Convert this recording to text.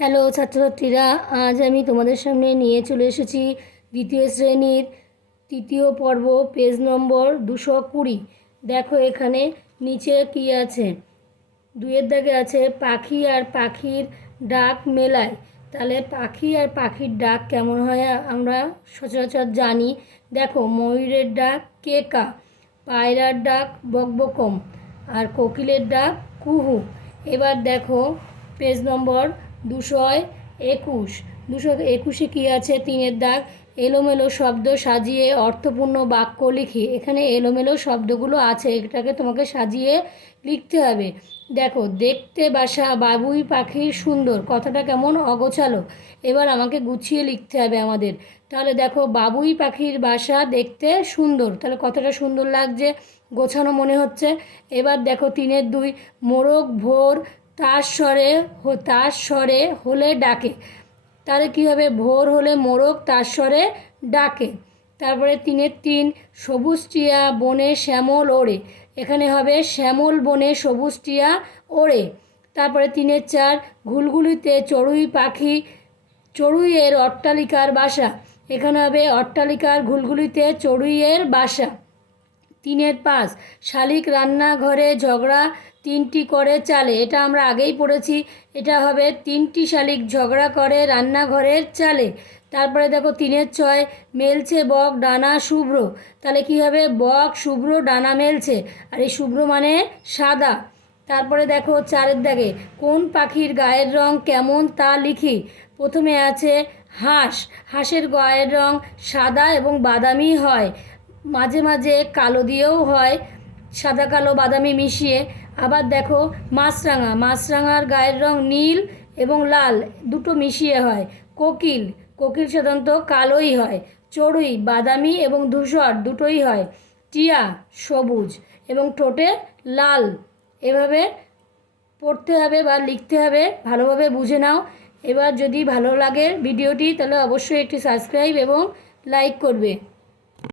Hello ছাত্রছাত্রীরা, আজ আমি তোমাদের সামনে নিয়ে চলে এসেছি দ্বিতীয় শ্রেণীর তৃতীয় পর্ব, পেজ নম্বর 220। দেখো এখানে নিচে কি আছে, দুইয়ের দাগে আছে পাখি আর পাখির ডাক মেলায়। তাহলে পাখি আর পাখির ডাক কেমন হয় আমরা সচরাচর জানি। দেখো, ময়ূরের ডাক কেকা, পায়রার ডাক বকবকম, আর কোকিলের ডাক কুহু। এবার দেখো পেজ নম্বর 221। 221-এ কী আছে, তিনের দাগ, এলোমেলো শব্দ সাজিয়ে অর্থপূর্ণ বাক্য লিখি। এখানে এলোমেলো শব্দগুলো আছে, এটাকে তোমাকে সাজিয়ে লিখতে হবে। দেখো, দেখতে বাসা বাবুই পাখির সুন্দর, কথাটা কেমন অগোছালো। এবার আমাকে গুছিয়ে লিখতে হবে আমাদের। তাহলে দেখো, বাবুই পাখির বাসা দেখতে সুন্দর, তাহলে কথাটা সুন্দর লাগছে, গোছানো মনে হচ্ছে। এবার দেখো 3-2, মোরগ ভোর তার স্বরে হলে ডাকে। তাহলে কী হবে, ভোর হলে মোরগ তার স্বরে ডাকে। তারপরে 3-3, সবুজ টিয়া বনে শ্যামল ওড়ে। এখানে হবে শ্যামল বনে সবুজ টিয়া ওড়ে। তারপরে 3-4, ঘুলঘুলিতে চড়ুই পাখি চড়ুইয়ের অট্টালিকার বাসা। এখানে হবে অট্টালিকার ঘুলঘুলিতে চড়ুইয়ের বাসা। 3-5, শালিক রান্নাঘরে ঝগড়া 3টি করে চালে। এটা আমরা আগেই পড়েছি, এটা হবে 3টি শালিক ঝগড়া করে রান্নাঘরের চালে। তারপরে দেখো 3-6, মেলছে বক ডানা শুভ্র। তাহলে কী হবে, বক শুভ্র ডানা মেলছে, আর এই শুভ্র মানে সাদা। তারপরে দেখো 4-এর দাগে, কোন পাখির গায়ের রং কেমন তা লিখি। প্রথমে আছে হাঁস। হাঁসের গায়ের রং সাদা এবং বাদামি হয়, মাঝে মাঝে কালো দিয়েও হয়, সাদা কালো বাদামি মিশিয়ে। আবার দেখো মাছরাঙা। মাছরাঙার গায়ের রং নীল এবং লাল দুটো মিশিয়ে হয়। কোকিল। কোকিল সাধারণত কালোই হয়। চড়ুই বাদামি এবং ধূসর দুটোই হয়। টিয়া সবুজ এবং ঠোঁটে লাল। এভাবে পড়তে হবে বা লিখতে হবে, ভালোভাবে বুঝে নাও। এবার যদি ভালো লাগে ভিডিওটি, তাহলে অবশ্যই একটি সাবস্ক্রাইব এবং লাইক করবে।